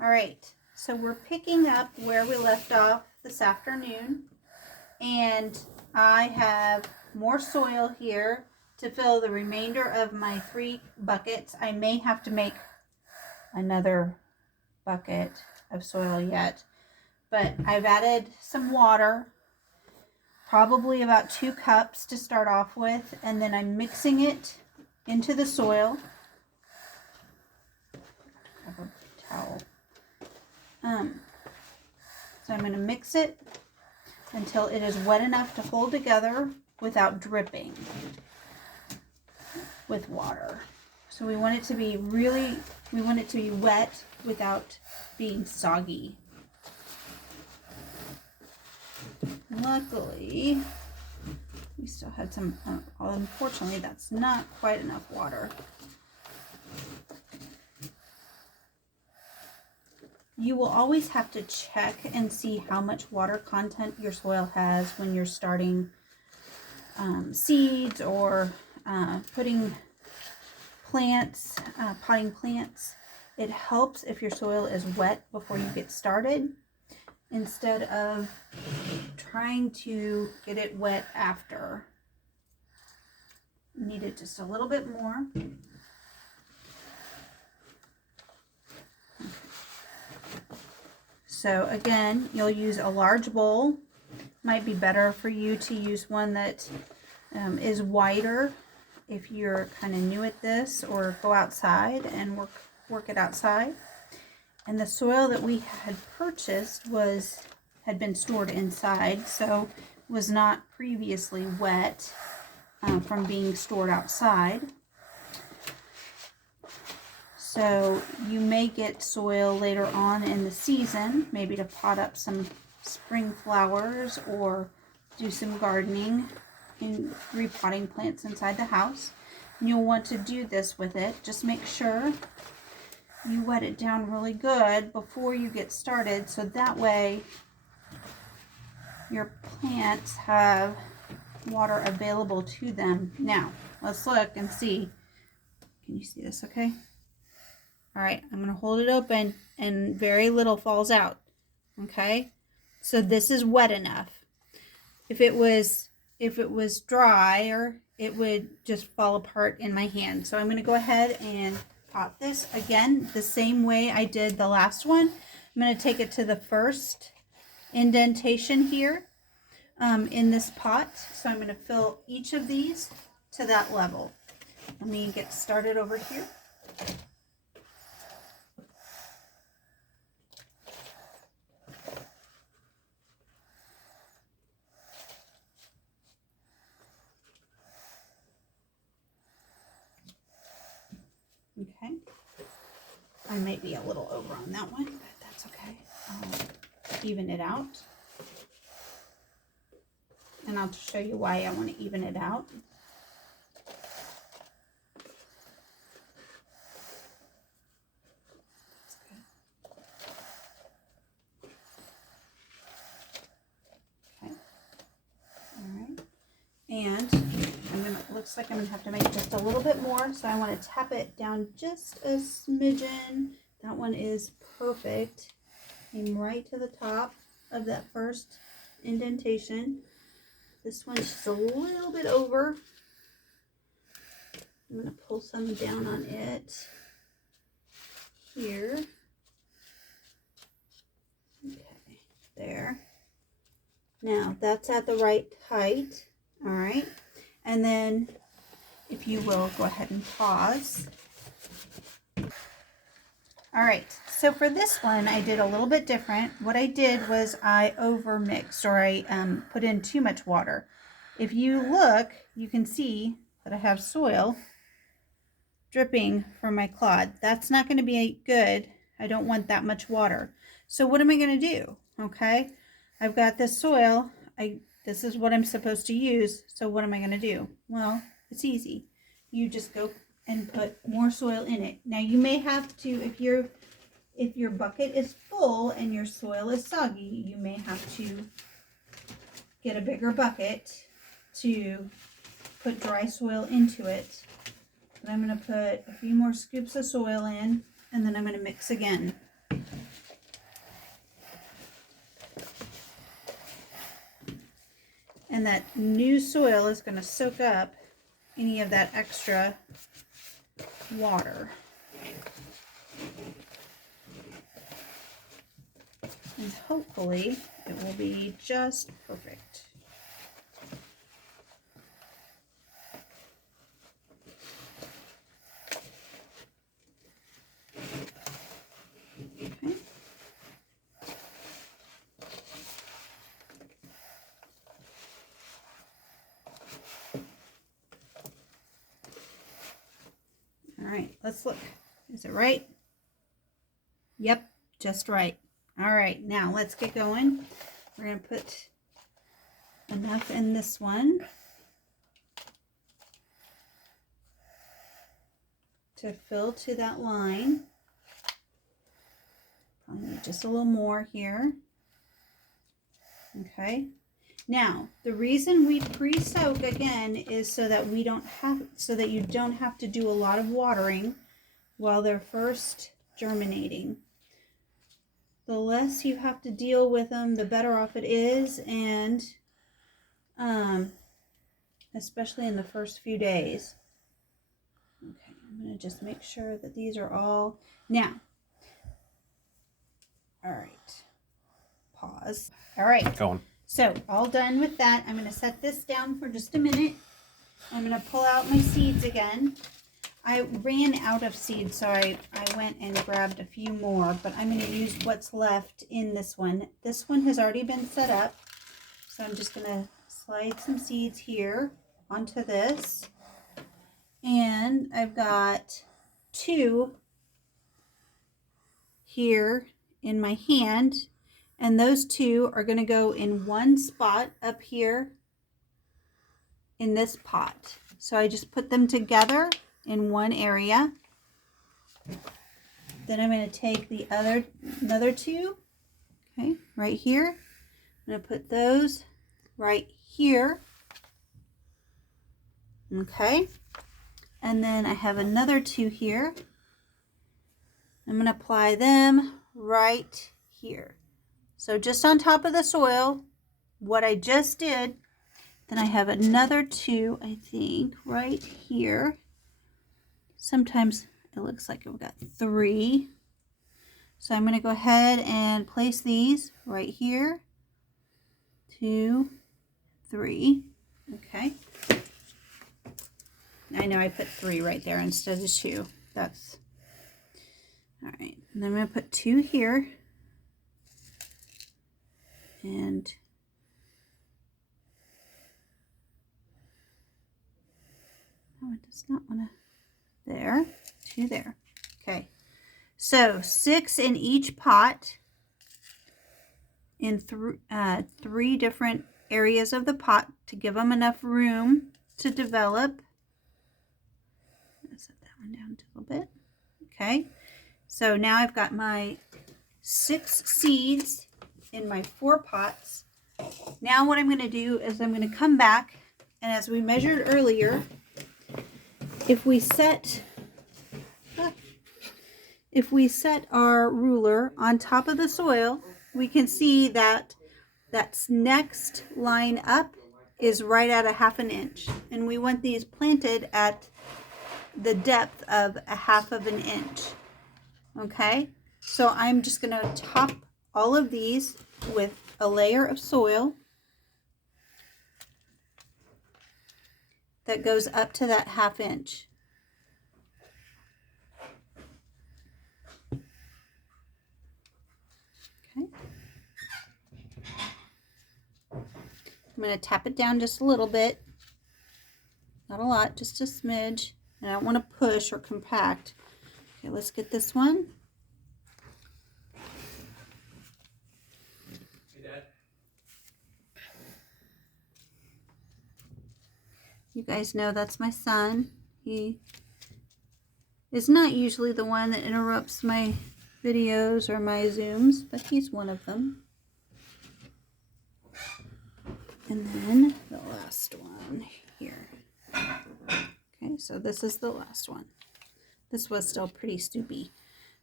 All right, so we're picking up where we left off this afternoon, and I have more soil here to fill the remainder of my 3 buckets. I may have to make another bucket of soil yet, but I've added some water, probably about 2 cups to start off with, and then I'm mixing it into the soil. I have a towel. So I'm going to mix it until it is wet enough to hold together without dripping with water. So we want it to be wet without being soggy. Luckily, we still had some, unfortunately, that's not quite enough water. You will always have to check and see how much water content your soil has when you're starting seeds or putting plants, potting plants. It helps if your soil is wet before you get started instead of trying to get it wet after. Need it just a little bit more. So again, you'll use a large bowl. Might be better for you to use one that is wider if you're kind of new at this, or go outside and work it outside. And the soil that we had purchased had been stored inside, so was not previously wet from being stored outside. So you may get soil later on in the season, maybe to pot up some spring flowers or do some gardening and repotting plants inside the house. And you'll want to do this with it. Just make sure you wet it down really good before you get started, so that way your plants have water available to them. Now, let's look and see. Can you see this okay? All right, I'm going to hold it open and very little falls out. Okay? So this is wet enough. If it was drier, it would just fall apart in my hand. So I'm going to go ahead and pot this again the same way I did the last one. I'm going to take it to the first indentation here in this pot. So I'm going to fill each of these to that level. Let me get started over here. Okay, I may be a little over on that one, but that's okay. I'll even it out. And I'll show you why I want to even it out. Okay. All right. And looks like I'm going to have to make just a little bit more, so I want to tap it down just a smidgen. That one is perfect. Came right to the top of that first indentation. This one's just a little bit over. I'm going to pull some down on it here. Okay, there. Now that's at the right height. All right. And then, if you will, go ahead and pause. All right, so for this one, I did a little bit different. What I did was I overmixed, or I put in too much water. If you look, you can see that I have soil dripping from my clod. That's not going to be good. I don't want that much water. So what am I going to do? Okay, I've got this soil. This is what I'm supposed to use. So what am I going to do? Well, it's easy. You just go and put more soil in it. Now you may have to, if your bucket is full and your soil is soggy, you may have to get a bigger bucket to put dry soil into it. But I'm going to put a few more scoops of soil in, and then I'm going to mix again. And that new soil is going to soak up any of that extra water. And hopefully it will be just perfect. Okay. All right, let's look. Is it right? Yep, just right. All right, now let's get going. We're going to put enough in this one to fill to that line. Probably need just a little more here. Okay. Now, the reason we pre-soak again is so that you don't have to do a lot of watering while they're first germinating. The less you have to deal with them, the better off it is, and especially in the first few days. Okay, I'm going to just make sure that these are all... Now, all right, pause. All right. Go on. So, all done with that. I'm going to set this down for just a minute. I'm going to pull out my seeds again. I ran out of seeds, so I went and grabbed a few more, but I'm going to use what's left in this one. This one has already been set up, so I'm just going to slide some seeds here onto this. And I've got 2 here in my hand, and those 2 are going to go in one spot up here in this pot. So I just put them together in one area. Then I'm going to take the another 2, okay, right here. I'm going to put those right here. Okay. And then I have another 2 here. I'm going to apply them right here. So just on top of the soil, what I just did. Then I have another 2, I think, right here. Sometimes it looks like I've got 3. So I'm going to go ahead and place these right here. 2, 3. Okay. I know I put 3 right there instead of 2. That's all right. And then I'm going to put 2 here. And oh, it does not want to. There, 2 there. Okay, so 6 in each pot in 3 different areas of the pot to give them enough room to develop. I'm going to set that one down just a little bit. Okay, so now I've got my 6 seeds in my 4 pots. Now what I'm going to do is I'm going to come back, and as we measured earlier, if we set our ruler on top of the soil, we can see that that next line up is right at a 1/2 inch, and we want these planted at the depth of a 1/2 inch. Okay, so I'm just going to top all of these with a layer of soil that goes up to that 1/2 inch. Okay. I'm going to tap it down just a little bit. Not a lot, just a smidge. And I don't want to push or compact. Okay, let's get this one. Hey, Dad. You guys know that's my son. He is not usually the one that interrupts my videos or my Zooms, but he's one of them. And then the last one here. Okay, so this is the last one. This was still pretty stoopy,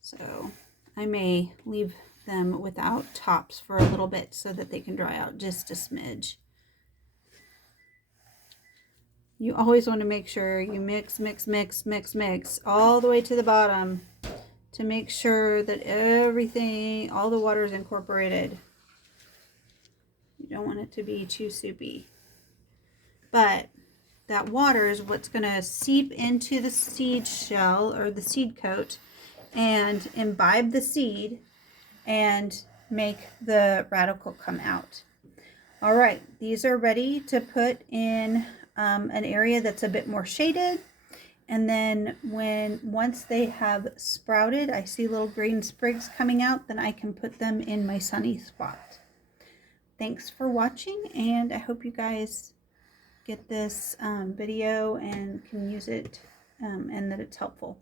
so I may leave them without tops for a little bit so that they can dry out just a smidge. you always want to make sure you mix, mix, mix, mix, mix all the way to the bottom to make sure that everything, all the water is incorporated. You don't want it to be too soupy. But that water is what's going to seep into the seed shell or the seed coat and imbibe the seed and make the radicle come out. All right, these are ready to put in an area that's a bit more shaded. And then once they have sprouted, I see little green sprigs coming out, then I can put them in my sunny spot. Thanks for watching, and I hope you guys get this video and can use it and that it's helpful.